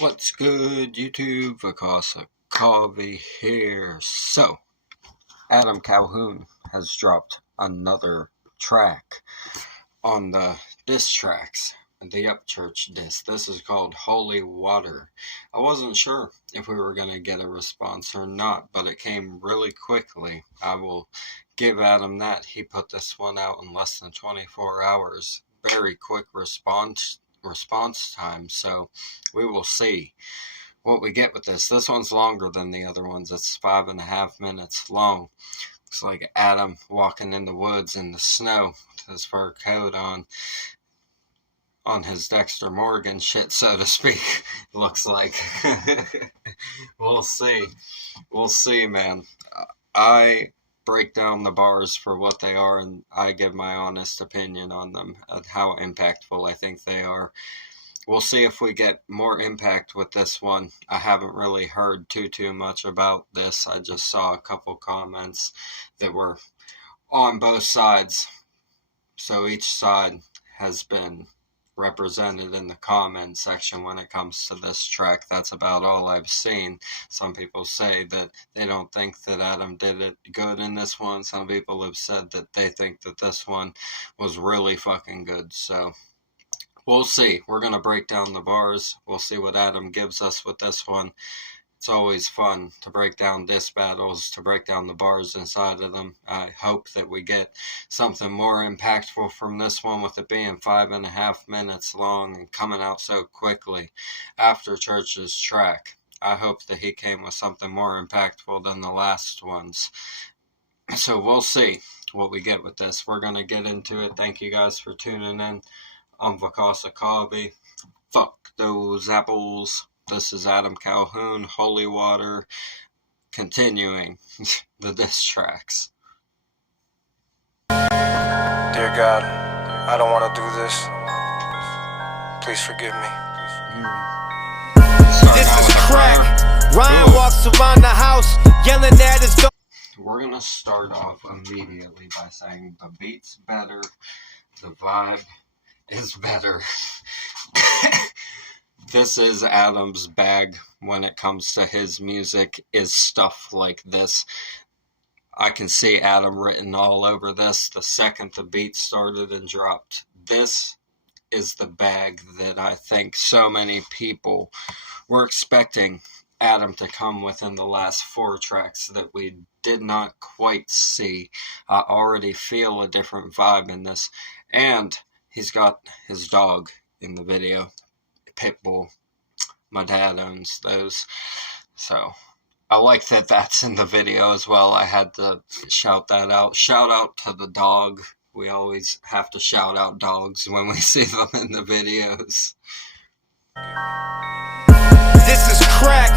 What's good, YouTube? Vakasa Coffee here. So, Adam Calhoun has dropped another track on the diss tracks, the Upchurch diss. This is called Holy Water. I wasn't sure if we were going to get a response or not, but it came really quickly. I will give Adam that. He put this one out in less than 24 hours. Very quick response time, so we will see what we get with this. This one's longer than the other ones. It's 5.5 minutes long. Looks like Adam walking in the woods in the snow with his fur coat on his Dexter Morgan shit, so to speak. Looks like. We'll see, man. I break down the bars for what they are, and I give my honest opinion on them and how impactful I think they are. We'll see if we get more impact with this one. I haven't really heard too much about this. I just saw a couple comments that were on both sides, so each side has been represented in the comment section when it comes to this track. That's about all I've seen. Some people say that they don't think that Adam did it good in this one. Some people have said that they think that this one was really fucking good. So we'll see. We're going to break down the bars. We'll see what Adam gives us with this one. It's always fun to break down diss battles, to break down the bars inside of them. I hope that we get something more impactful from this one, with it being 5.5 minutes long and coming out so quickly after Church's track. I hope that he came with something more impactful than the last ones. So we'll see what we get with this. We're going to get into it. Thank you guys for tuning in. I'm Vakasa Coffee. Fuck those apples. This is Adam Calhoun, Holy Water, continuing the diss tracks. Dear God, I don't want to do this. Please forgive me. This is crack. Ryan walks around the house yelling at his dog. We're going to start off immediately by saying the beat's better, the vibe is better. This is Adam's bag when it comes to his music, is stuff like this. I can see Adam written all over this the second the beat started and dropped. This is the bag that I think so many people were expecting Adam to come with in the last 4 tracks that we did not quite see. I already feel a different vibe in this. And he's got his dog in the video. Pitbull. My dad owns those, so I like that that's in the video as well. I had to shout that out. Shout out to the dog. We always have to shout out dogs when we see them in the videos. This is crack.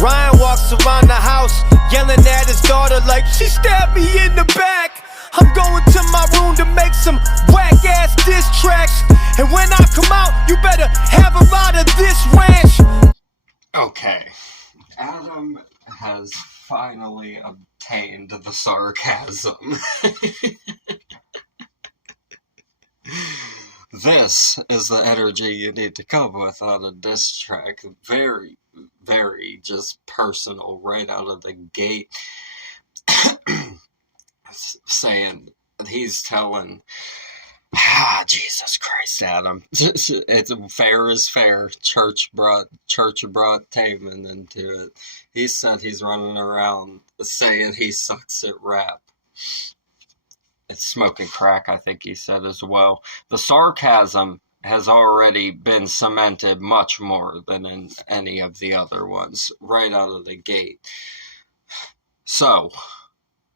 Ryan walks around the house yelling at his daughter like she stabbed me in the back. I'm going to my room to make some whack-ass diss tracks. And when I come out, you better have a lot of this ranch. Okay. Adam has finally obtained the sarcasm. This is the energy you need to come with on a diss track. Very, very just personal right out of the gate. Saying, he's telling, Jesus Christ, Adam, it's fair is fair. Church brought Taman into it. He said he's running around saying he sucks at rap. It's smoking crack, I think he said as well. The sarcasm has already been cemented much more than in any of the other ones right out of the gate. So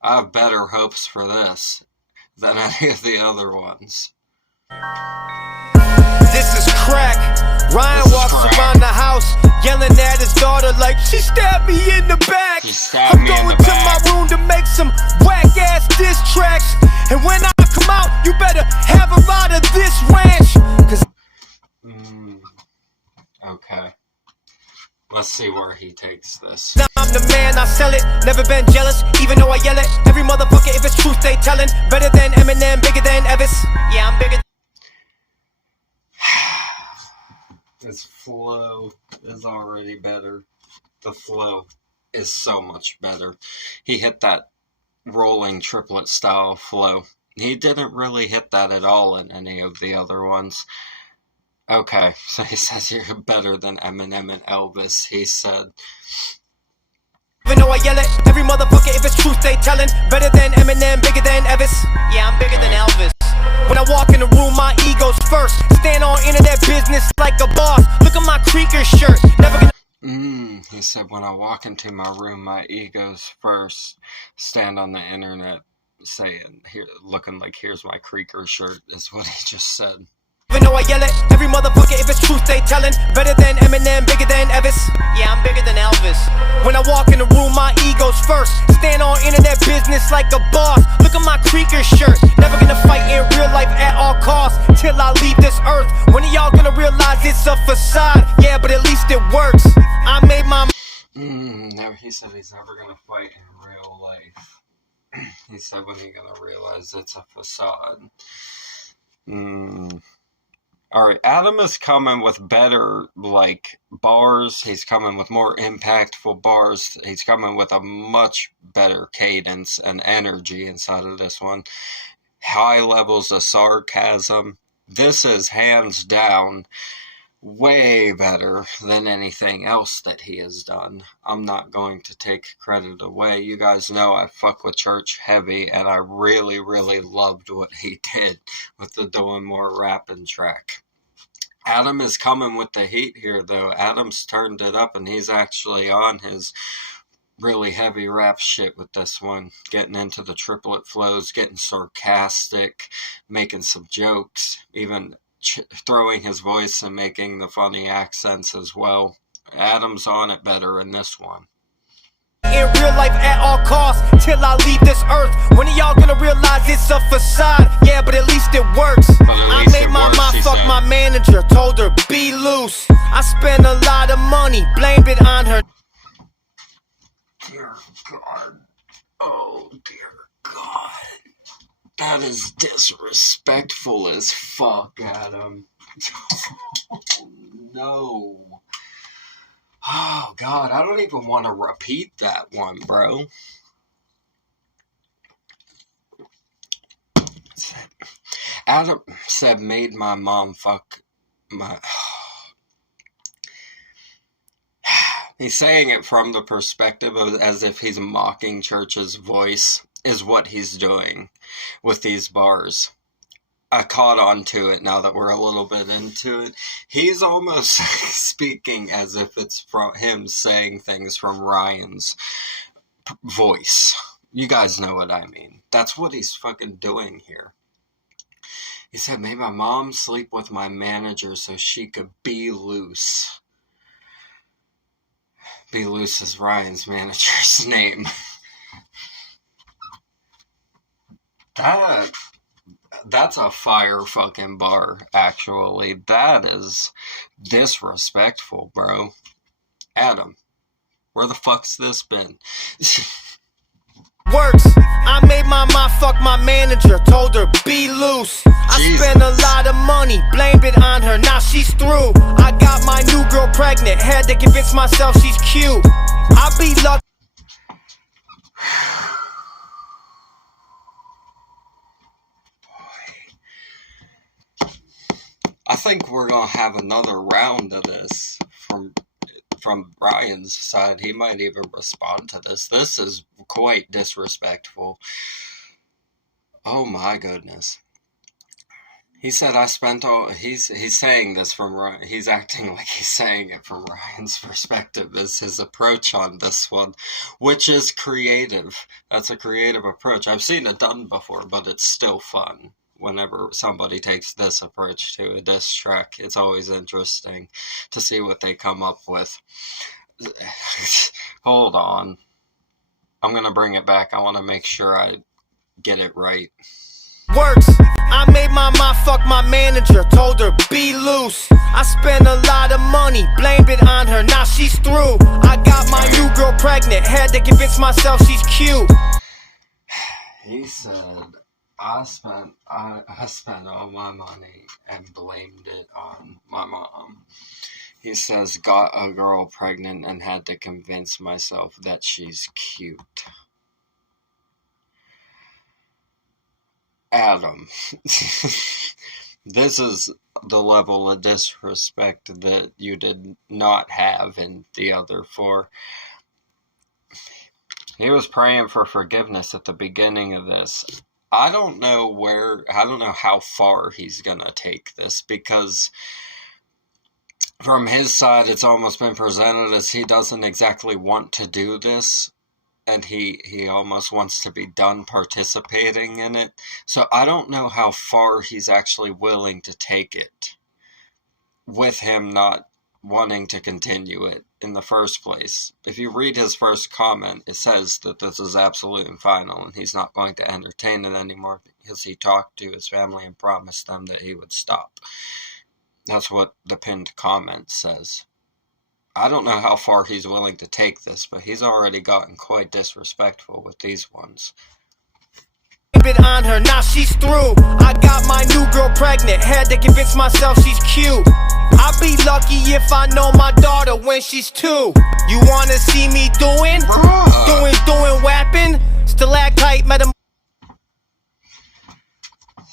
I have better hopes for this than any of the other ones. This is crack. Ryan walks around the house yelling at his daughter like she stabbed me in the back. I'm going to my room to make some whack-ass diss tracks. And when I come out, you better have a lot of this ranch. Okay. Let's see where he takes this. I'm the man, I sell it. Never been jealous, even though I yell it. Every motherfucker, if it's truth, they tellin'. Better than Eminem, bigger than Elvis. Yeah, I'm bigger. His flow is already better. The flow is so much better. He hit that rolling triplet style flow. He didn't really hit that at all in any of the other ones. Okay, so he says you're better than Eminem and Elvis, he said. Even though I yell it, every motherfucker, if it's truth they tellin'. Better than Eminem, bigger than Elvis. Yeah, I'm bigger than Elvis. When I walk in the room, my ego's first. Stand on internet business like a boss. Look at my creaker shirt. Never gonna. He said, when I walk into my room, my ego's first. Stand on the internet saying, here, looking like here's my creaker shirt, is what he just said. Even though I yell it, every motherfucker, if it's truth they tellin'. Better than Eminem, bigger than Elvis. Yeah, I'm bigger than Elvis. When I walk in the room, my ego's first. Stand on internet business like a boss. Look at my creaker shirt. Never gonna fight in real life at all costs till I leave this earth. When are y'all gonna realize it's a facade? Yeah, but at least it works. I made my. Never. He said he's never gonna fight in real life. He said when you're gonna realize it's a facade. Alright, Adam is coming with better, bars. He's coming with more impactful bars. He's coming with a much better cadence and energy inside of this one. High levels of sarcasm. This is hands down way better than anything else that he has done. I'm not going to take credit away. You guys know I fuck with Church heavy, and I really, really loved what he did with the Doing More Rapping track. Adam is coming with the heat here, though. Adam's turned it up, and he's actually on his really heavy rap shit with this one. Getting into the triplet flows, getting sarcastic, making some jokes, even throwing his voice and making the funny accents as well. Adam's on it better in this one. In real life at all costs till I leave this earth. When are y'all gonna realize it's a facade? Yeah, but at least it works. I made my mom fuck my manager, told her be loose. I spent a lot of money, blamed it on her. Dear God. Oh, dear God. That is disrespectful as fuck, Adam. No. Oh, God, I don't even want to repeat that one, bro. Adam said, made my mom fuck my... He's saying it from the perspective of as if he's mocking Church's voice, is what he's doing with these bars. I caught on to it now that we're a little bit into it. He's almost speaking as if it's from him saying things from Ryan's voice. You guys know what I mean. That's what he's fucking doing here. He said, made my mom sleep with my manager so she could be loose. Be loose is Ryan's manager's name. That's a fire fucking bar, actually. That is disrespectful, bro. Adam, where the fuck's this been? Works. I made my mom fuck my manager, told her be loose. I spent a lot of money, blamed it on her, now she's through. I got my new girl pregnant, had to convince myself she's cute. I be lucky. I think we're gonna have another round of this from Ryan's side. He might even respond to this. This is quite disrespectful. Oh my goodness. He said I spent all... He's saying this from Ryan. He's acting like he's saying it from Ryan's perspective is his approach on this one, which is creative. That's a creative approach. I've seen it done before, but it's still fun. Whenever somebody takes this approach to a diss track, it's always interesting to see what they come up with. Hold on. I'm going to bring it back. I want to make sure I get it right. Works. I made my mom fuck my manager, told her be loose. I spent a lot of money, blamed it on her, now she's through. I got my new girl pregnant, had to convince myself she's cute. He said, I spent all my money and blamed it on my mom. He says, got a girl pregnant and had to convince myself that she's cute. Adam. This is the level of disrespect that you did not have in the other four. He was praying for forgiveness at the beginning of this. I don't know how far he's gonna take this, because from his side, it's almost been presented as he doesn't exactly want to do this, and he almost wants to be done participating in it. So I don't know how far he's actually willing to take it, with him not wanting to continue it in the first place. If you read his first comment, it says that this is absolute and final, and he's not going to entertain it anymore because he talked to his family and promised them that he would stop. That's what the pinned comment says. I don't know how far he's willing to take this, but he's already gotten quite disrespectful with these ones. On her, now she's through. I got my new girl pregnant, had to convince myself she's cute. I'll be lucky if I know my daughter when she's 2. You wanna see me doing whapping? Stalactite,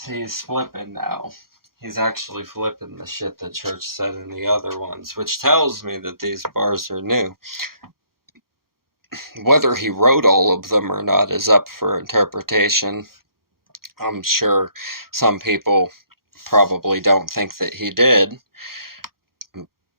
He's flipping now. He's actually flipping the shit that church said in the other ones, which tells me that these bars are new. Whether he wrote all of them or not is up for interpretation. I'm sure some people probably don't think that he did.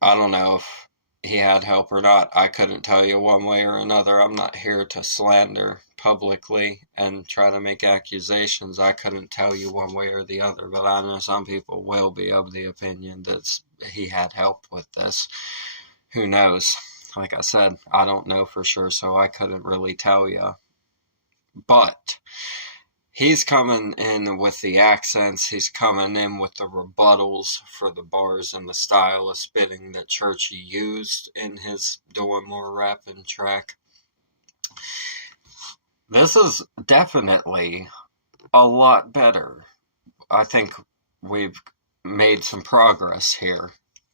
I don't know if he had help or not. I couldn't tell you one way or another. I'm not here to slander publicly and try to make accusations. I couldn't tell you one way or the other, but I know some people will be of the opinion that he had help with this. Who knows? Like I said, I don't know for sure, so I couldn't really tell you. But he's coming in with the accents. He's coming in with the rebuttals for the bars and the style of spitting that Church used in his Doing More Rapping track. This is definitely a lot better. I think we've made some progress here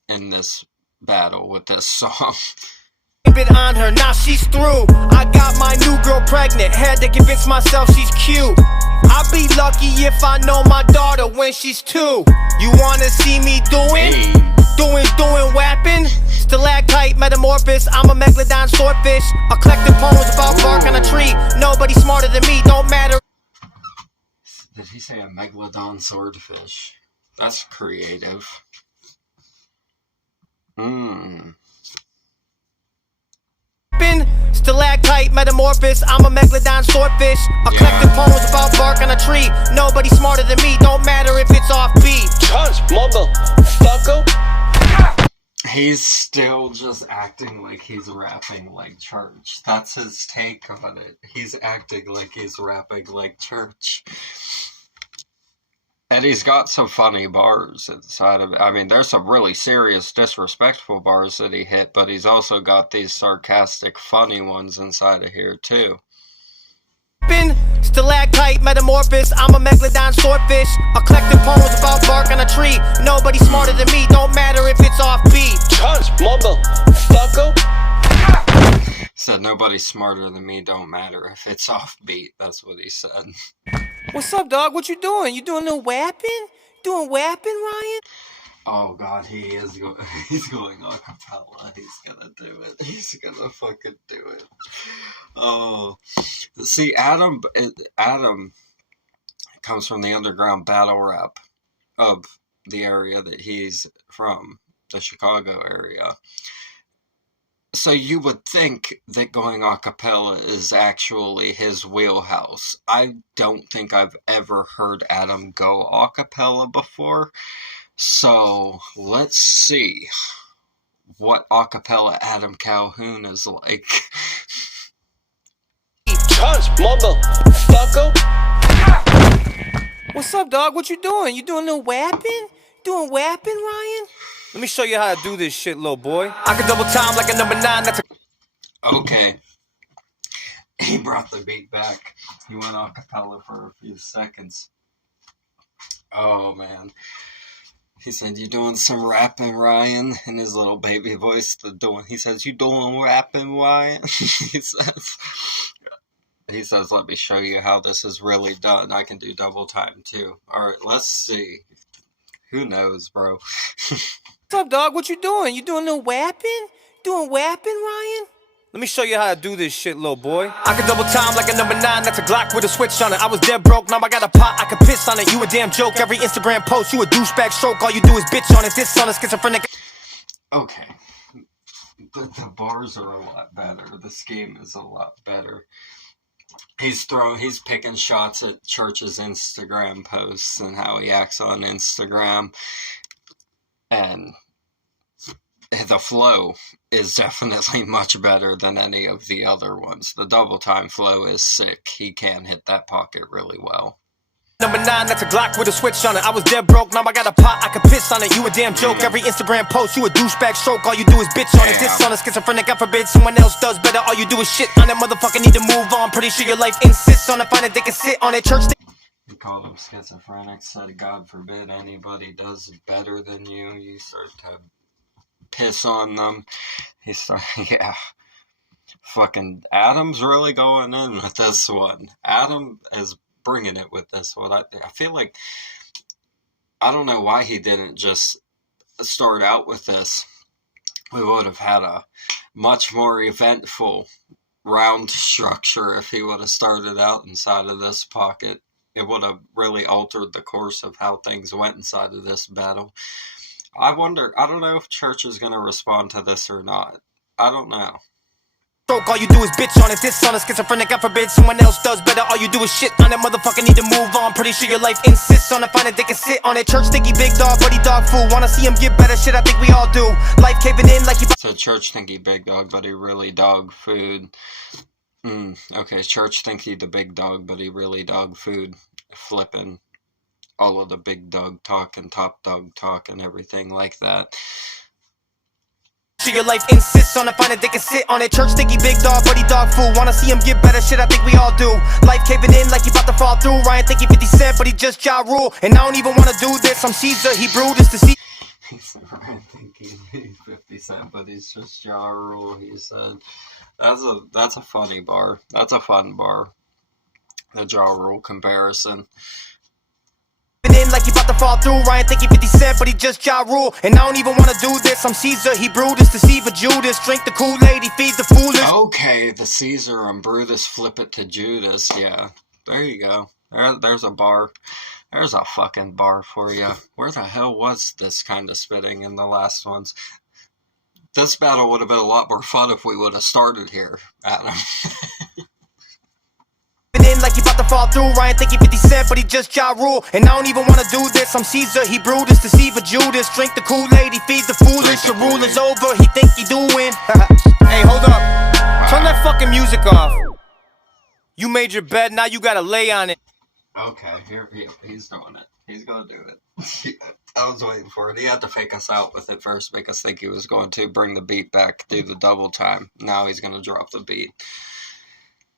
in this battle with this song. On her, now she's through. I got my new girl pregnant, had to convince myself she's cute. I'll be lucky if I know my daughter when she's 2. You wanna see me doing whapping? Stalactite, metamorphosis, I'm a megalodon swordfish. A collecting poems about bark on a tree. Nobody smarter than me, don't matter. Did he say a megalodon swordfish? That's creative. Stalactite, metamorphosis, I'm a megalodon swordfish. A collecting poems about bark on a tree. Nobody smarter than me, don't matter if it's offbeat. Chunch, motherfucker. He's still just acting like he's rapping like Church. That's his take on it. He's acting like he's rapping like Church. And he's got some funny bars inside of it. I mean, there's some really serious, disrespectful bars that he hit, but he's also got these sarcastic, funny ones inside of here, too. Stalactite, metamorphosis, I'm a megalodon swordfish. A collecting poems about bark on a tree. Nobody smarter than me, don't matter if it's offbeat. Chunch, motherfucker. Said nobody smarter than me, don't matter if it's offbeat. That's what he said. What's up, dog? What you doing? You doing a little whapping? Doing whapping, Ryan? Oh God, he's going a cappella. He's gonna do it. He's gonna fucking do it. Oh, see, Adam comes from the underground battle rap of the area that he's from, the Chicago area. So you would think that going a cappella is actually his wheelhouse. I don't think I've ever heard Adam go a cappella before. So let's see what a cappella Adam Calhoun is like. Chunch, motherfucker. What's up, dog? What you doing? You doing a little whapping? Doing whapping, Ryan? Let me show you how to do this shit, little boy. I can double time like a number 9. That's Okay. He brought the beat back. He went a cappella for a few seconds. Oh, man. He said, "You doing some rapping, Ryan?" In his little baby voice. He says, "You doing rapping, Ryan?" He says, "Let me show you how this is really done. I can do double time too." All right, let's see. Who knows, bro? What's up, dog? What you doing? You doing a little wapping? Doing wapping, Ryan? Let me show you how to do this shit, little boy. I can double time like a number 9, that's a Glock with a switch on it. I was dead broke, now I got a pot, I can piss on it. You a damn joke, every Instagram post, you a douchebag stroke. All you do is bitch on it, this on a schizophrenic. Okay. The bars are a lot better. The scheme is a lot better. He's picking shots at Church's Instagram posts and how he acts on Instagram. And the flow is definitely much better than any of the other ones. The double time flow is sick. He can hit that pocket really well. Number 9, that's a Glock with a switch on it. I was dead broke, now I got a pot, I can piss on it. You a damn joke, every Instagram post, you a douchebag stroke. All you do is bitch on it, this on a schizophrenic. God forbid someone else does better. All you do is shit on it, motherfucker, need to move on. Pretty sure your life insists on it, find it, they can sit on it. Church. He called him schizophrenic, said, "God forbid anybody does better than you." You start to piss on them. He started, yeah. Fucking Adam's really going in with this one. Adam is bringing it with this one. I feel like, I don't know why he didn't just start out with this. We would have had a much more eventful round structure if he would have started out inside of this pocket. It would have really altered the course of how things went inside of this battle. I don't know if Church is going to respond to this or not. I don't know. All you do is bitch on it, this on a schizophrenic. God forbid someone else does better. All you do is shit on it, motherfucker, need to move on. Pretty sure your life insists on it, find it, they can sit on it. Church think he big dog, but he dog fool. Wanna see him get better, shit, I think we all do. Life caving in like he... So Church think he big dog, but he really dog food. Okay, Church think he the big dog, but he really dog food. Flipping all of the big dog talk and top dog talk and everything like that. Your life insists on it, find it, they can sit on it. Church think he big dog, but he dog fool. Wanna see him get better, shit, I think we all do. Life caving in like he about to fall through. Ryan think he 50 Cent, but he just Ja Rule. And I don't even wanna do this, I'm Caesar, he brewed this to see. He said, Ryan think he's 50 Cent, but he's just Ja Rule, he said. That's a funny bar. That's a fun bar. The Ja Rule comparison. In like he about to fall through. Ryan think he 50 Cent, but he just Ja Rule. And I don't even wanna do this, I'm Caesar, he brewed this to deceive a Judas. Drink the Kool-Aid, he feeds the foolish. Okay, the Caesar and Brutus flip it to Judas, yeah. There you go. There's a bar. There's a fucking bar for you. Where the hell was this kind of spitting in the last ones? This battle would have been a lot more fun if we would have started here, Adam. In like he about to fall through. Ryan think he 50 Cent, but he just Ja Rule. And I don't even wanna do this, I'm Caesar, he brewed this to deceive a Judas. Drink the Kool-Aid, he feeds the foolish. The rule is over, he think he doing. Hey, hold up. Turn that fucking music off. You made your bed, now you gotta lay on it. Okay, he's doing it. He's gonna do it. I was waiting for it. He had to fake us out with it first, make us think he was going to bring the beat back, do the double time. Now he's gonna drop the beat.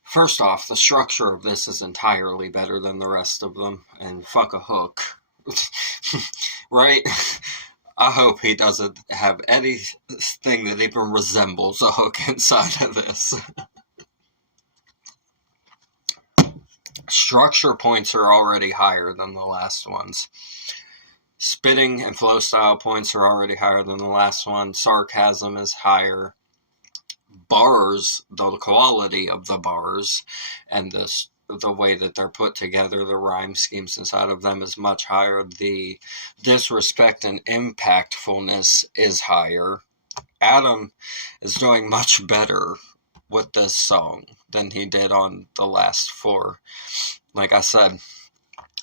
First off, the structure of this is entirely better than the rest of them, and fuck a hook. Right? I hope he doesn't have anything that even resembles a hook inside of this. Structure points are already higher than the last ones. Spitting and flow style points are already higher than the last one. Sarcasm is higher. Bars, the quality of the bars and the way that they're put together, the rhyme schemes inside of them is much higher. The disrespect and impactfulness is higher. Adam is doing much better with this song than he did on the last 4. Like I said,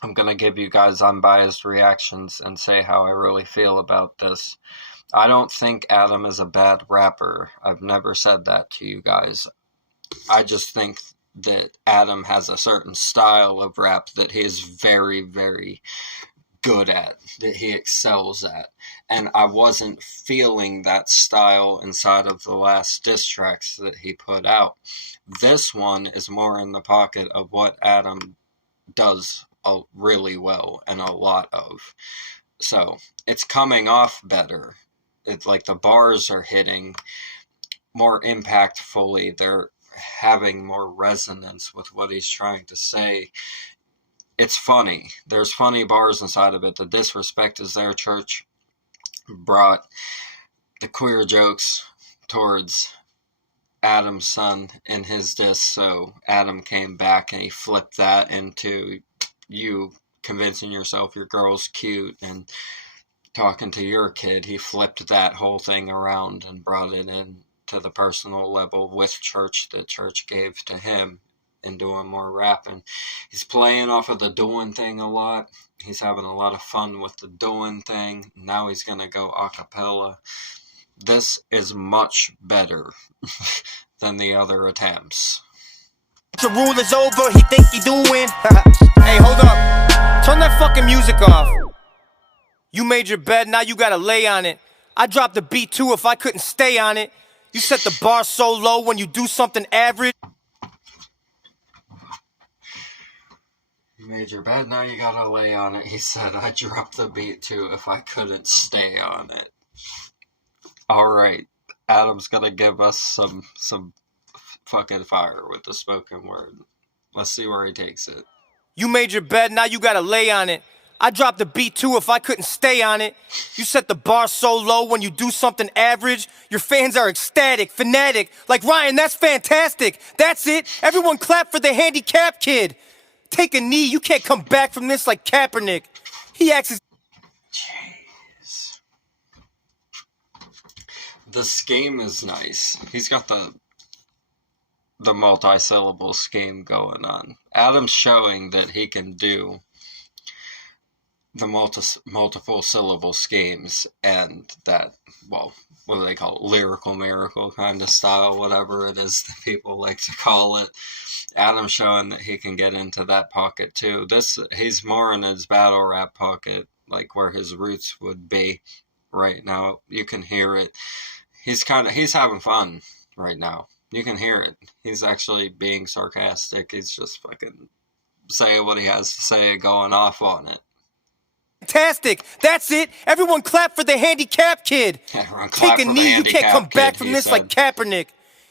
I'm going to give you guys unbiased reactions and say how I really feel about this. I don't think Adam is a bad rapper. I've never said that to you guys. I just think that Adam has a certain style of rap that he is very, very good at, that he excels at. And I wasn't feeling that style inside of the last diss tracks that he put out. This one is more in the pocket of what Adam does really well and a lot of. So it's coming off better. It's like the bars are hitting more impactfully. They're having more resonance with what he's trying to say. It's funny. There's funny bars inside of it. The disrespect is there. Church brought the queer jokes towards Adam's son in his diss, so Adam came back and he flipped that into you convincing yourself your girl's cute and talking to your kid. He flipped that whole thing around and brought it in to the personal level with Church that Church gave to him and doing more rapping. He's playing off of the doing thing a lot. He's having a lot of fun with the doing thing. Now he's going to go a cappella. This is much better than the other attempts. The rule is over, he think he doing. Hey, hold up. Turn that fucking music off. You made your bed, now you gotta lay on it. I dropped the beat too if I couldn't stay on it. You set the bar so low when you do something average. You made your bed, now you gotta lay on it. He said, I dropped the beat too if I couldn't stay on it. Alright, Adam's gonna give us some fucking fire with the spoken word. Let's see where he takes it. You made your bed, now you gotta lay on it. I dropped the beat too if I couldn't stay on it. You set the bar so low when you do something average. Your fans are ecstatic, fanatic. Like, Ryan, that's fantastic. That's it. Everyone clap for the handicapped kid. Take a knee, you can't come back from this like Kaepernick. He acts as... Jeez. The scheme is nice. He's got the multi-syllable scheme going on. Adam's showing that he can do the multiple syllable schemes and that, well, what do they call it? Lyrical miracle kind of style, whatever it is that people like to call it. Adam's showing that he can get into that pocket too. He's more in his battle rap pocket, like where his roots would be right now. You can hear it. He's having fun right now. You can hear it. He's actually being sarcastic. He's just fucking saying what he has to say, going off on it. Fantastic. That's it. Everyone clap for the handicapped kid. Take a knee, you can't come back from this like Kaepernick.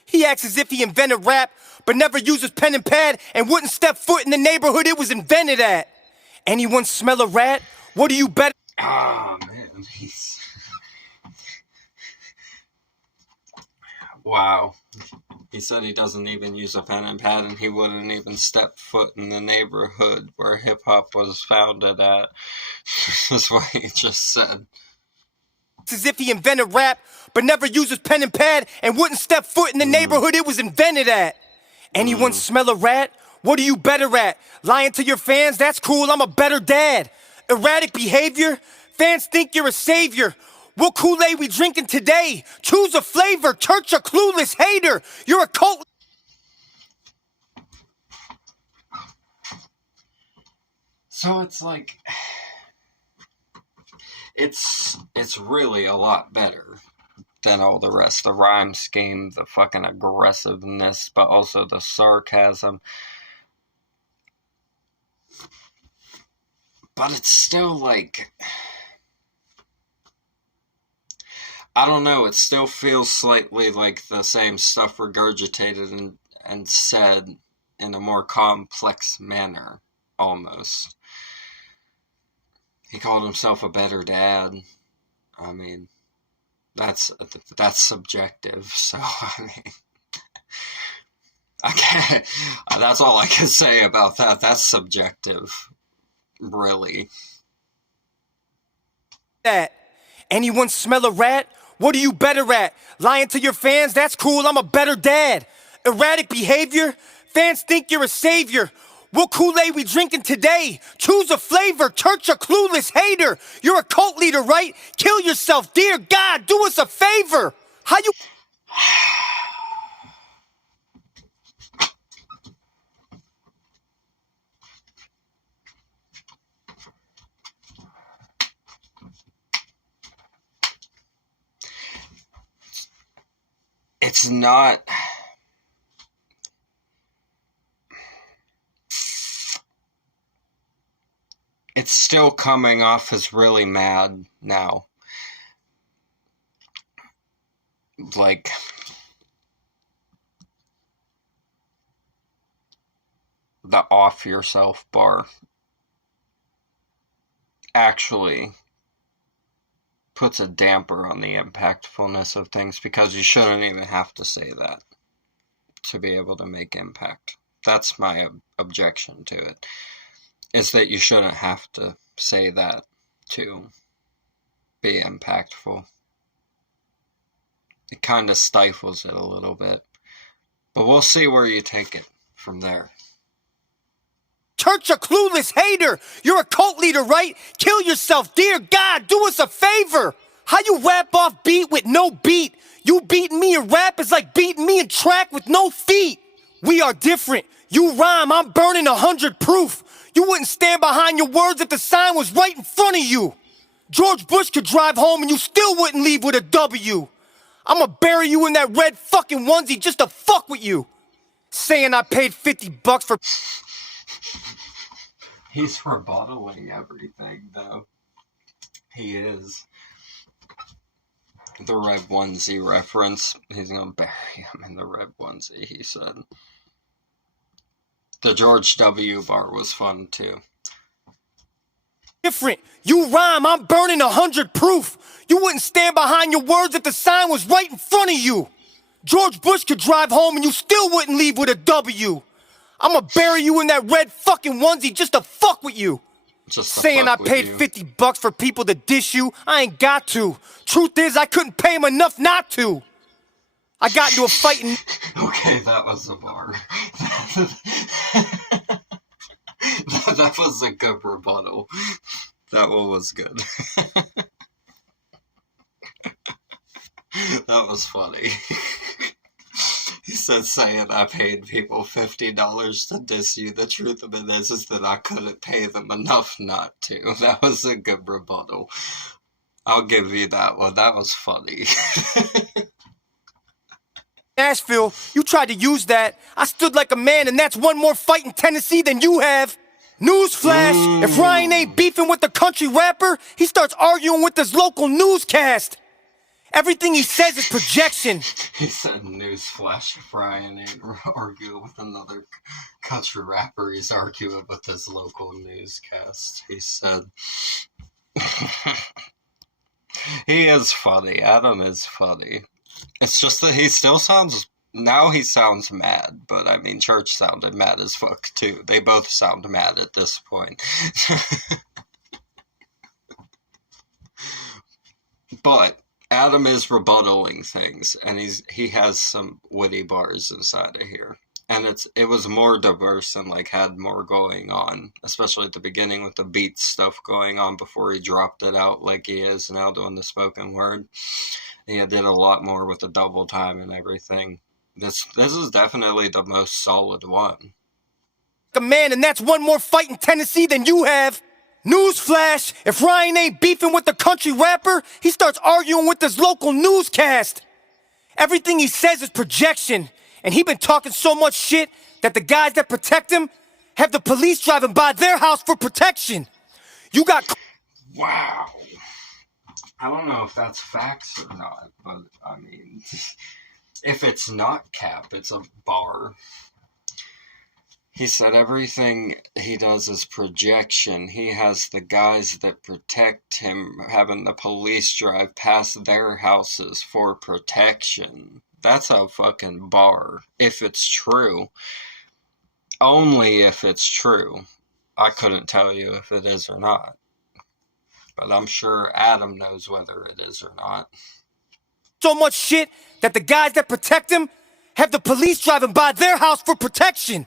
He acts as if he invented rap, but never uses pen and pad and wouldn't step foot in the neighborhood it was invented at. Anyone smell a rat? What do you bet? Oh, man. Wow. He said he doesn't even use a pen and pad and he wouldn't even step foot in the neighborhood where hip-hop was founded at. That's what he just said. It's as if he invented rap, but never uses pen and pad and wouldn't step foot in the neighborhood it was invented at. Anyone smell a rat? What are you better at? Lying to your fans? That's cool, I'm a better dad. Erratic behavior? Fans think you're a savior. What Kool-Aid we drinking today? Choose a flavor, church a clueless hater. You're a cult. So it's like, it's really a lot better than all the rest. The rhyme scheme, the fucking aggressiveness, but also the sarcasm. But it's still like, I don't know, it still feels slightly like the same stuff regurgitated and said in a more complex manner, almost. He called himself a better dad. I mean, that's subjective, so, I mean, I can't, that's all I can say about that. That's subjective, really. That. Anyone smell a rat? What are you better at? Lying to your fans? That's cool, I'm a better dad. Erratic behavior? Fans think you're a savior. What Kool-Aid we drinking today? Choose a flavor, church a clueless hater. You're a cult leader, right? Kill yourself, dear God, do us a favor. How you... It's not... it's still coming off as really mad now. Like, the off yourself bar actually puts a damper on the impactfulness of things, because you shouldn't even have to say that to be able to make impact. That's my objection to it, is that you shouldn't have to say that to be impactful. It kind of stifles it a little bit. But we'll see where you take it from there. Church, a clueless hater. You're a cult leader, right? Kill yourself. Dear God, do us a favor. How you rap off beat with no beat? You beating me in rap is like beating me in track with no feet. We are different. You rhyme, I'm burning 100 proof. You wouldn't stand behind your words if the sign was right in front of you. George Bush could drive home and you still wouldn't leave with a W. I'ma bury you in that red fucking onesie just to fuck with you. Saying I paid $50 for... He's rebuttaling everything, though. He is. The red onesie reference, he's gonna bury him in the red onesie, he said. The George W. bar was fun, too. Different. You rhyme, I'm burning 100 proof. You wouldn't stand behind your words if the sign was right in front of you. George Bush could drive home and you still wouldn't leave with a W. I'ma bury you in that red fucking onesie just to fuck with you. Saying I paid $50 for people to dish you, I ain't got to. Truth is, I couldn't pay him enough not to. I got into a fight and... Okay, that was a bar. That was a good rebuttal. That one was good. That was funny. He said, saying I paid people $50 to diss you. The truth of it is that I couldn't pay them enough not to. That was a good rebuttal. I'll give you that one. That was funny. Nashville, you tried to use that. I stood like a man, and that's one more fight in Tennessee than you have. Newsflash, if Ryan ain't beefing with the country rapper, he starts arguing with his local newscast. Everything he says is projection. He said, newsflash, if Ryan ain't arguing with another country rapper, he's arguing with his local newscast. He said, he is funny. Adam is funny. It's just that he still sounds, now he sounds mad, but I mean, Church sounded mad as fuck too. They both sound mad at this point. But Adam is rebuttaling things, and he has some witty bars inside of here. And it was more diverse and like had more going on, especially at the beginning with the beat stuff going on before he dropped it out like he is now doing the spoken word. He did a lot more with the double time and everything. This is definitely the most solid one. A man, and that's one more fight in Tennessee than you have. Newsflash, if Ryan ain't beefing with the country rapper, he starts arguing with his local newscast. Everything he says is projection, and he been talking so much shit that the guys that protect him have the police driving by their house for protection. You got... Wow. I don't know if that's facts or not, but I mean, if it's not cap, it's a bar. He said everything he does is projection. He has the guys that protect him having the police drive past their houses for protection. That's a fucking bar. If it's true. Only if it's true. I couldn't tell you if it is or not. But I'm sure Adam knows whether it is or not. So much shit that the guys that protect him have the police driving by their house for protection.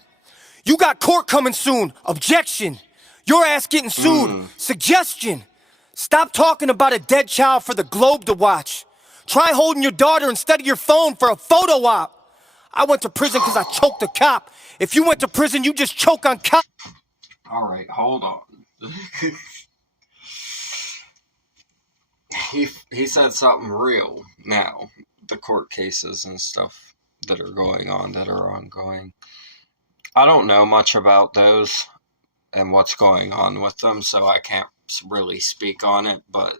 You got court coming soon. Objection. Your ass getting sued. Suggestion. Stop talking about a dead child for the Globe to watch. Try holding your daughter instead of your phone for a photo op. I went to prison because I choked a cop. If you went to prison, you just choke on cop. All right, hold on. He said something real now. The court cases and stuff that are going on, that are ongoing. I don't know much about those. and what's going on with them, so I can't really speak on it, but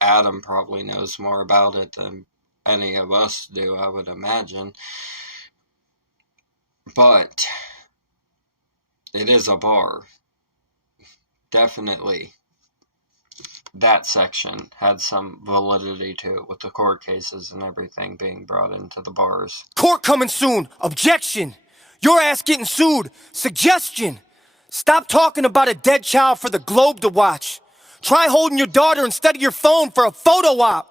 Adam probably knows more about it than any of us do, I would imagine. But it is a bar. Definitely. That section had some validity to it with the court cases and everything being brought into the bars. Court coming soon. Objection. Your ass getting sued. Suggestion. Stop talking about a dead child for the Globe to watch. Try holding your daughter instead of your phone for a photo op.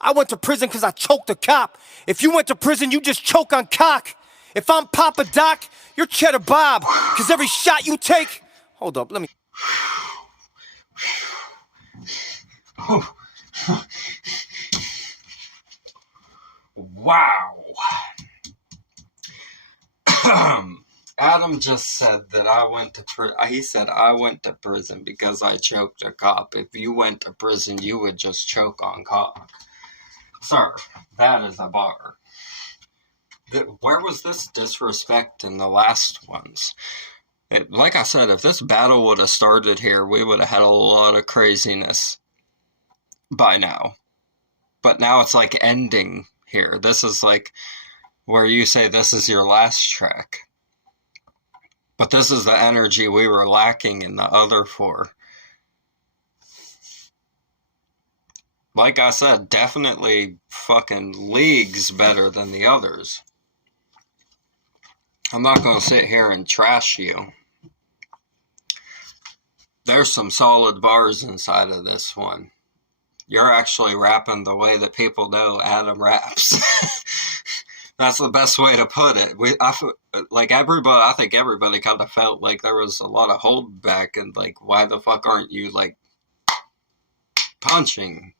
I went to prison because I choked a cop. If you went to prison, you just choke on cock. If I'm Papa Doc, you're Cheddar Bob. Because every shot you take... Hold up, let me... Wow. Adam just said that I went to he said I went to prison because I choked a cop. If you went to prison, you would just choke on cock. Sir, that is a bar. Where was this disrespect in the last ones? Like I said, if this battle would have started here, we would have had a lot of craziness by now. But now it's like ending here. This is like where you say this is your last track. But this is the energy we were lacking in the other four. Like I said, definitely fucking leagues better than the others. I'm not going to sit here and trash you. There's some solid bars inside of this one. You're actually rapping the way that people know Adam raps. That's the best way to put it. I think everybody kind of felt like there was a lot of holdback and like, why the fuck aren't you like punching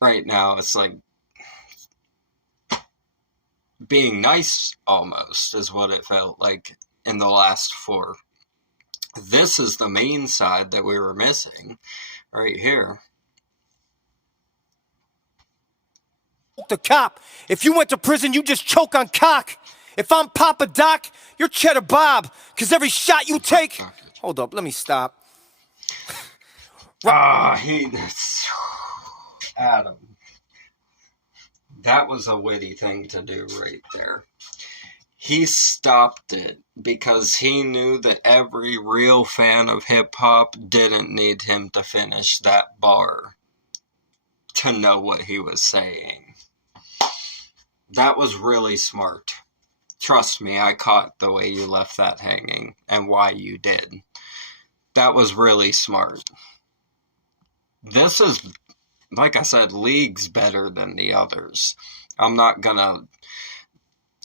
right now? It's like being nice almost is what it felt like in the last four. This is the main side that we were missing right here. The cop. If you went to prison, you just choke on cock. If I'm Papa Doc, you're Cheddar Bob. Because every shot you take... Hold up, let me stop. Adam. That was a witty thing to do right there. He stopped it because he knew that every real fan of hip-hop didn't need him to finish that bar to know what he was saying. That was really smart. Trust me, I caught the way you left that hanging and why you did. That was really smart. This is, like I said, leagues better than the others. I'm not gonna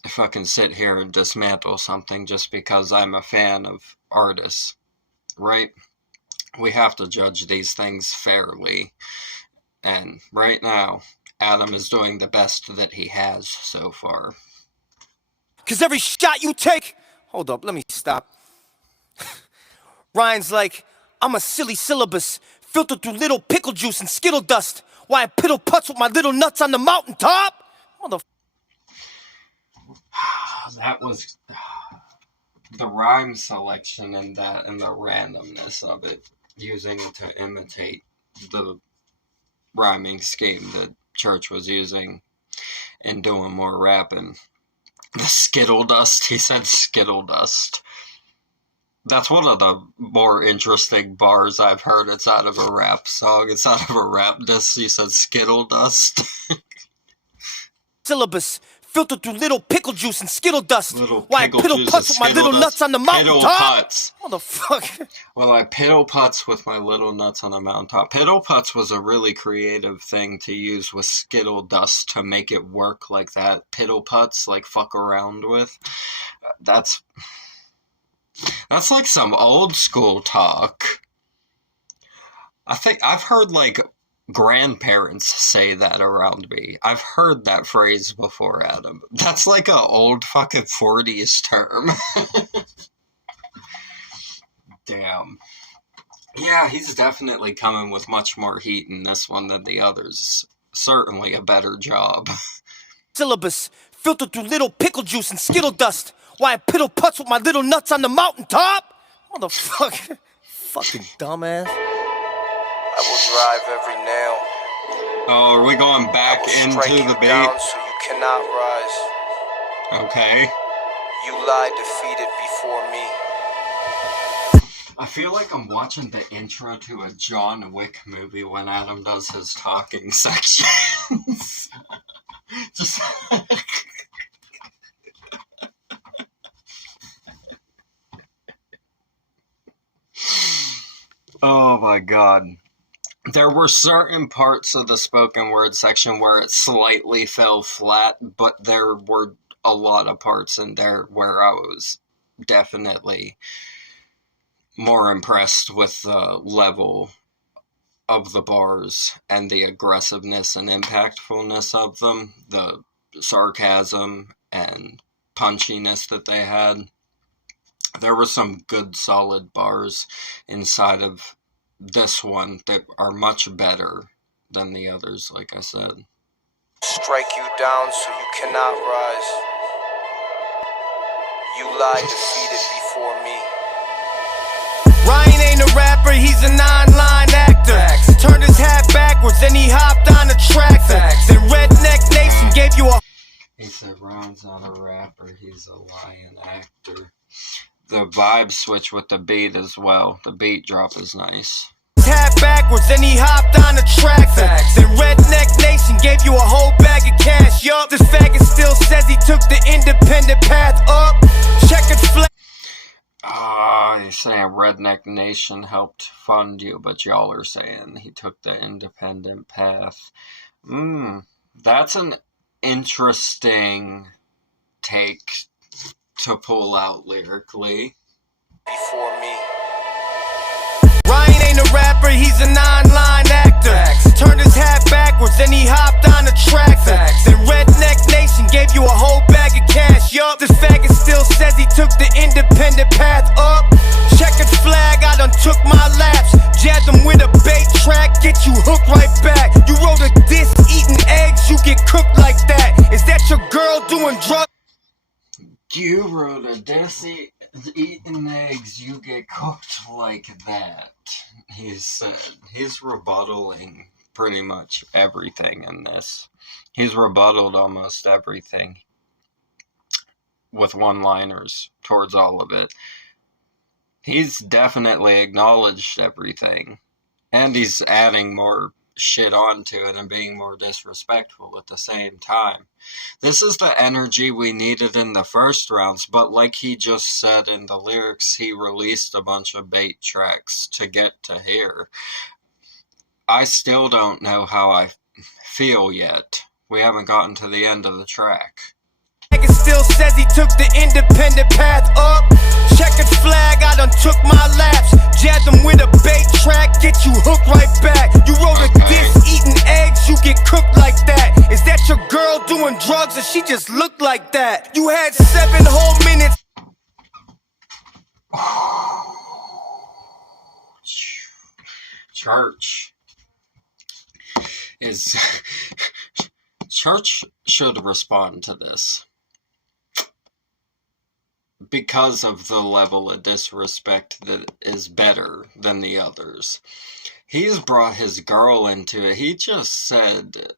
fucking sit here and dismantle something just because I'm a fan of artists, right? We have to judge these things fairly. And right now, Adam is doing the best that he has so far. Because every shot you take... Hold up, let me stop. Ryan's like, I'm a silly syllabus, filtered through little pickle juice and Skittle dust, while I piddle putts with my little nuts on the mountaintop. That was the rhyme selection and that and the randomness of it, using it to imitate the rhyming scheme that Church was using and doing more rapping. The Skittle dust, he said Skittle dust. That's one of the more interesting bars I've heard. It's out of a rap song. It's out of a rap disc. He said Skittle dust. Syllabus filtered through little pickle juice and Skittle dust. While I piddle putts with my little nuts on the mountaintop. Motherfucker. Well, I piddle putts with my little nuts on the mountaintop. Piddle putts was a really creative thing to use with Skittle dust to make it work like that. Piddle putts, like fuck around with. That's like some old school talk. I think I've heard like grandparents say that around me. I've heard that phrase before, Adam. That's like an old fucking 40s term. Damn. Yeah, he's definitely coming with much more heat in this one than the others. Certainly a better job. Syllabus filtered through little pickle juice and Skittle dust, while I piddle putts with my little nuts on the mountaintop. Motherfucker. Fucking dumbass. I will drive every nail. Oh, are we going back I will into strike you the beat? down so you cannot rise. Okay. You lie defeated before me. I feel like I'm watching the intro to a John Wick movie when Adam does his talking sections. Just... Oh my god. There were certain parts of the spoken word section where it slightly fell flat, but there were a lot of parts in there where I was definitely more impressed with the level of the bars and the aggressiveness and impactfulness of them, the sarcasm and punchiness that they had. There were some good solid bars inside of this one that are much better than the others, like I said. Strike you down so you cannot rise. You lie defeated before me. Ryan ain't a rapper, he's a nine-line actor. Turned his hat backwards, then he hopped on the tractor. Then Redneck Nation gave you a... He said Ryan's not a rapper, he's a lion actor. The vibe switch with the beat as well. The beat drop is nice. Hat backwards, then he hopped on the tractor. Then Redneck Nation gave you a whole bag of cash. Yup, this faggot still says he took the independent path up. Checkered flag. He's saying Redneck Nation helped fund you, but y'all are saying he took the independent path. That's an interesting take to pull out lyrically. Before me. Ryan ain't a rapper, he's a nine-line actor. Turned his hat backwards, then he hopped on the tractor. Then Redneck Nation gave you a whole bag of cash. Yup, this faggot still says he took the independent path up. Checkered flag, I done took my laps. Jabbed him with a bait track, get you hooked right back. You wrote a diss, eating eggs, you get cooked like that. Is that your girl doing drugs? You wrote a diss, eating eggs, you get cooked like that. He said he's rebuttaling pretty much everything in this. He's rebutted almost everything with one-liners towards all of it. He's definitely acknowledged everything. And he's adding more shit onto it and being more disrespectful at the same time. This is the energy we needed in the first rounds, but like he just said in the lyrics, he released a bunch of bait tracks to get to here. I still don't know how I feel yet. We haven't gotten to the end of the track. It still says he took the independent path up. Checkered flag, I done took my laps. Jabbed him with a bait track, get you hooked right back. You wrote a diss, eating eggs, you get cooked like that. Is that your girl doing drugs or she just looked like that? You had 7 whole minutes. Church is... Church should respond to this. Because of the level of disrespect that is better than the others. He's brought his girl into it. He just said...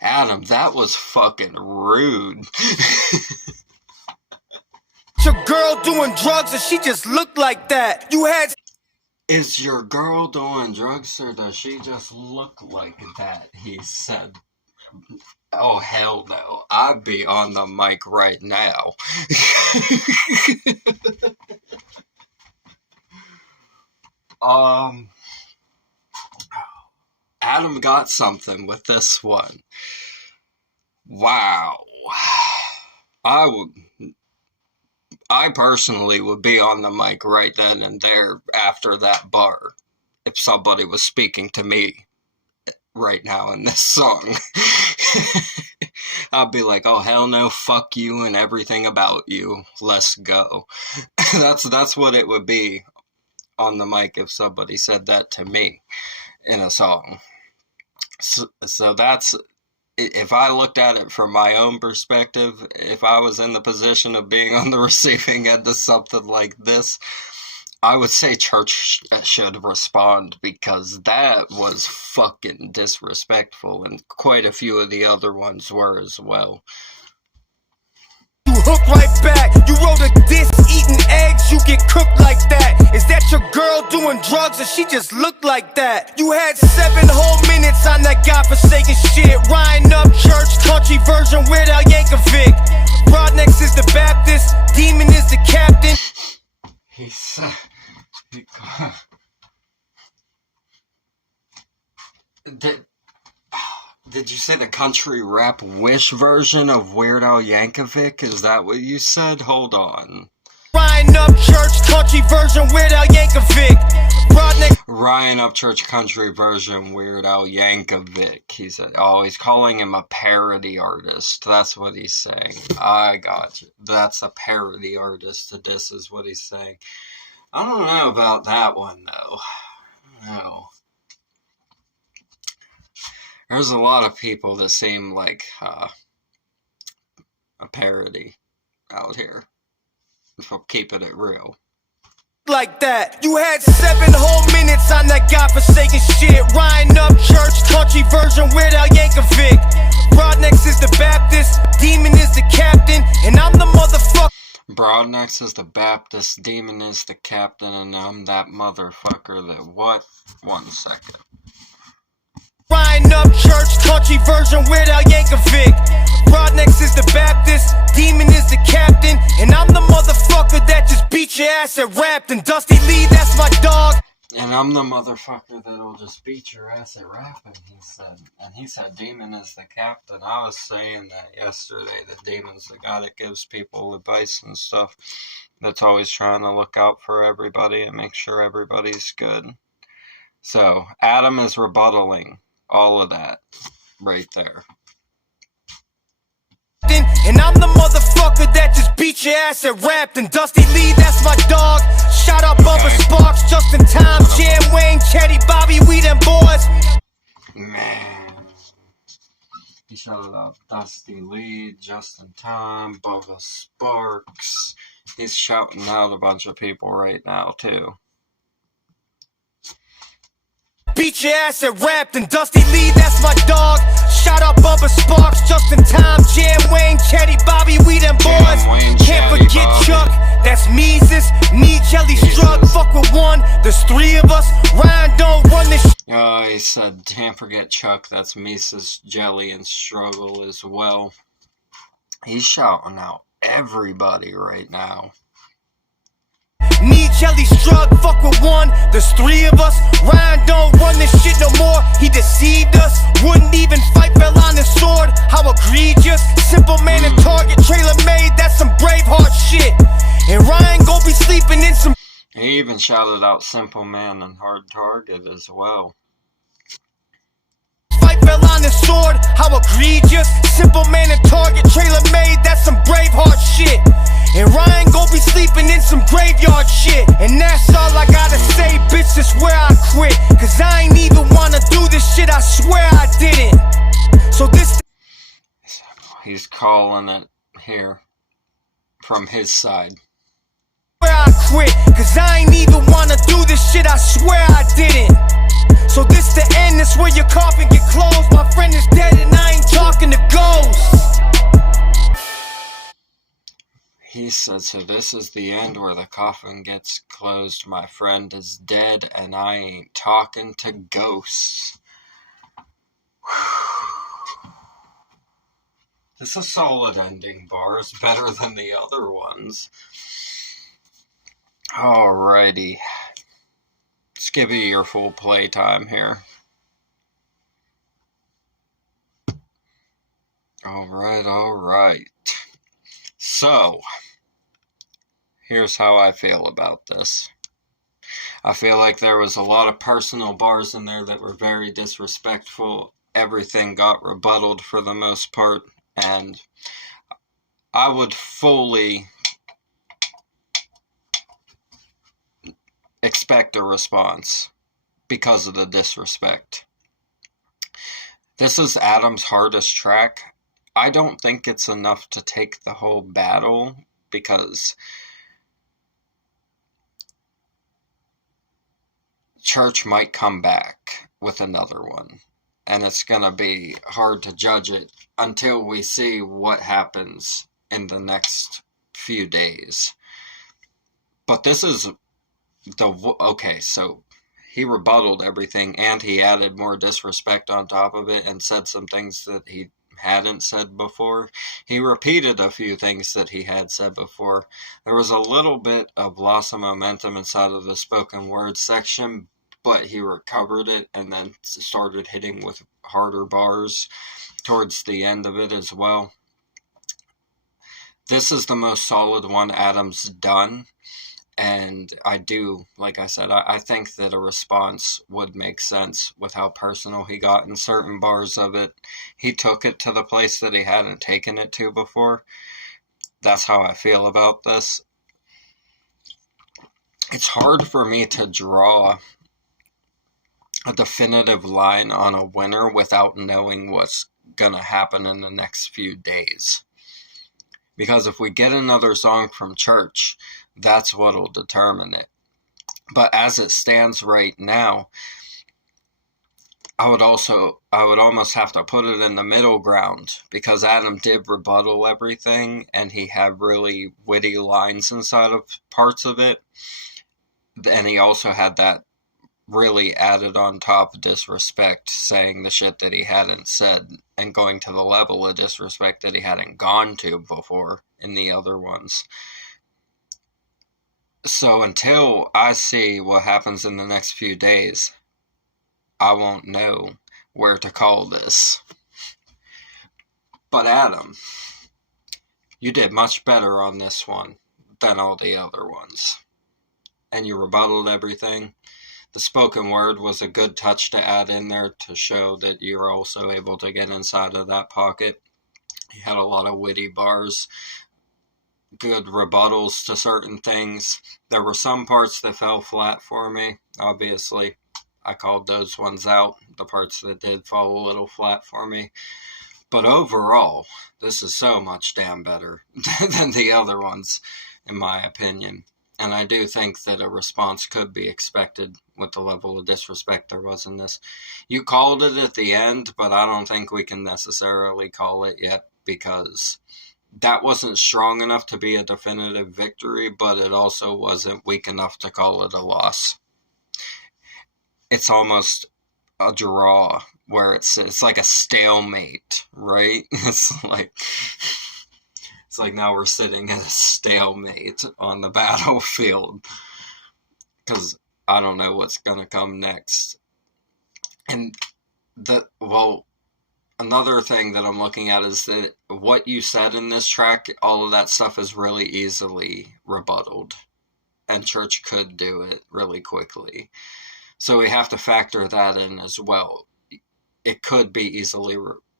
Adam, that was fucking rude. Your girl doing drugs or she just looked like that? You had... Is your girl doing drugs or does she just look like that? He said. Oh, hell no. I'd be on the mic right now. Adam got something with this one. Wow. I personally would be on the mic right then and there after that bar if somebody was speaking to me right now in this song. I'd be like, oh hell no, fuck you and everything about you, let's go. That's what it would be on the mic if somebody said that to me in a song. So that's if I looked at it from my own perspective, if I was in the position of being on the receiving end of something like this, I would say church should respond, because that was fucking disrespectful, and quite a few of the other ones were as well. You hook right back. You wrote a diss eating eggs, you get cooked like that. Is that your girl doing drugs or she just looked like that? You had 7 whole minutes on that godforsaken shit. Ryan Upchurch, country version, Weird Al Yankovic. Broadnex is the Baptist, Demon is the captain. Did you say the country rap Wish version of Weird Al Yankovic? Is that what you said? Hold on. Ryan Upchurch, country version, Weird Al Yankovic. Broadnex. Ryan Upchurch, country version, Weird Al Yankovic. He said, oh, he's calling him a parody artist. That's what he's saying. I got you. That's a parody artist. This is what he's saying. I don't know about that one, though. No. There's a lot of people that seem like a parody out here. If I'm keeping it real. Like that. You had 7 whole minutes on that godforsaken shit. Ryan Upchurch, country version, Weird Al Yankovic. Broadnex is the Baptist, Demon is the captain, and I'm the motherfucker. Broadnex is the Baptist, Demon is the captain, and I'm that motherfucker that what? 1 second. Ryan Upchurch, country version, Weird Al Yankovic. Broadnex is the Baptist, Demon is the captain, and I'm the motherfucker that just beat your ass at rap. And Dusty Lee, that's my dog. And I'm the motherfucker that'll just beat your ass at rapping, he said. And he said Demon is the captain. I was saying that yesterday, that Demon's the guy that gives people advice and stuff. That's always trying to look out for everybody and make sure everybody's good. So, Adam is rebuttaling all of that right there. And I'm the motherfucker that just beat your ass at rap. And Dusty Lee, that's my dog. Shout out Bubba Sparks, Justin Time, Jam Wayne, Chetty, Bobby, we them boys. Man. He shouted out Dusty Lee, Justin Time, Bubba Sparks. He's shouting out a bunch of people right now, too. Beat your ass at rap. And Dusty Lee, that's my dog. Shout out Bubba Sparks, Justin Time, Jam Wayne, Chetty, Bobby, we them boys. Can't forget Bobby. Chuck, that's Mises, me, Jelly, Strug, fuck with one, there's 3 of us, Ryan don't run this he said, can't forget Chuck, that's Mises, Jelly, and Struggle as well. He's shouting out everybody right now. Me, Jelly, Strug, fuck with one, there's 3 of us, Ryan don't run this shit no more, he deceived us, wouldn't even fight, fell on his sword, how egregious, simple man and target, trailer made, that's some Braveheart shit, and Ryan gon' be sleeping in some. He even shouted out Simple Man and Hard Target as well. Fight fell on his sword, how egregious, simple man and target, trailer made, that's some Braveheart shit. And Ryan gon' be sleeping in some graveyard shit. And that's all I gotta say, bitch, that's where I quit. Cause I ain't even wanna do this shit, I swear I didn't. So this. He's calling it here from his side. Where I quit, cause I ain't even wanna do this shit, I swear I didn't. So this the end, this where your coffin get closed. My friend is dead and I ain't talking to ghosts. He said, so this is the end where the coffin gets closed. My friend is dead and I ain't talking to ghosts. This is a solid ending bar. It's better than the other ones. Alrighty. Let's give you your full playtime here. Alright. So, here's how I feel about this. I feel like there was a lot of personal bars in there that were very disrespectful. Everything got rebutted for the most part, and I would fully expect a response because of the disrespect. This is Adam's hardest track. I don't think it's enough to take the whole battle, because Church might come back with another one, and it's going to be hard to judge it until we see what happens in the next few days. But this is okay, so he rebutted everything, and he added more disrespect on top of it and said some things that he hadn't said before. He repeated a few things that he had said before. There was a little bit of loss of momentum inside of the spoken word section, but he recovered it and then started hitting with harder bars towards the end of it as well. This is the most solid one Adam's done, and I do, like I said, I think that a response would make sense with how personal he got in certain bars of it. He took it to the place that he hadn't taken it to before. That's how I feel about this. It's hard for me to draw a definitive line on a winner without knowing what's going to happen in the next few days. Because if we get another song from Church, that's what'll determine it. But as it stands right now, I would almost have to put it in the middle ground, because Adam did rebuttal everything, and he had really witty lines inside of parts of it. And he also had that really added on top disrespect, saying the shit that he hadn't said and going to the level of disrespect that he hadn't gone to before in the other ones. So until I see what happens in the next few days, I won't know where to call this. But Adam, you did much better on this one than all the other ones. And you rebutted everything. The spoken word was a good touch to add in there to show that you're also able to get inside of that pocket. You had a lot of witty bars, good rebuttals to certain things. There were some parts that fell flat for me. Obviously, I called those ones out, the parts that did fall a little flat for me. But overall, this is so much damn better than the other ones, in my opinion. And I do think that a response could be expected with the level of disrespect there was in this. You called it at the end, but I don't think we can necessarily call it yet, because that wasn't strong enough to be a definitive victory, but it also wasn't weak enough to call it a loss. It's almost a draw, where it's like a stalemate, right? It's like now we're sitting at a stalemate on the battlefield, because I don't know what's going to come next. And another thing that I'm looking at is that what you said in this track, all of that stuff is really easily rebutted, and Church could do it really quickly. So we have to factor that in as well. It could be easily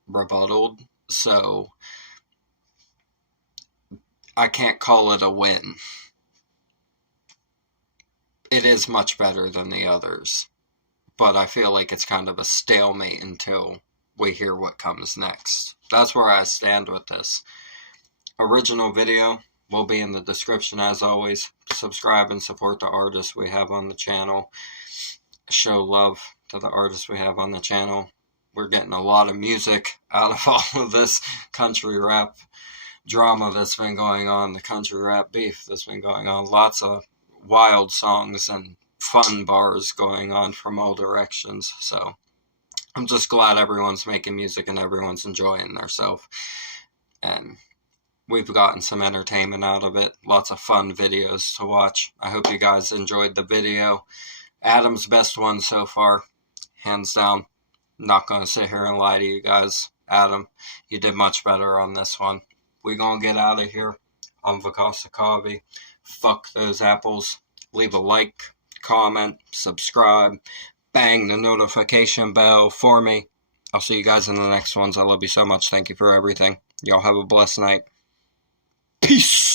rebutted, so I can't call it a win. It is much better than the others, but I feel like it's kind of a stalemate until we hear what comes next. That's where I stand with this. Original video will be in the description as always. Subscribe and support the artists we have on the channel. Show love to the artists we have on the channel. We're getting a lot of music out of all of this country rap drama that's been going on, the country rap beef that's been going on. Lots of wild songs and fun bars going on from all directions. So I'm just glad everyone's making music and everyone's enjoying themselves. And we've gotten some entertainment out of it. Lots of fun videos to watch. I hope you guys enjoyed the video. Adam's best one so far, hands down. Not going to sit here and lie to you guys. Adam, you did much better on this one. We gonna get out of here. I'm Vakasa Kavi. Fuck those apples. Leave a like, comment, subscribe, bang the notification bell for me. I'll see you guys in the next ones. I love you so much. Thank you for everything. Y'all have a blessed night. Peace.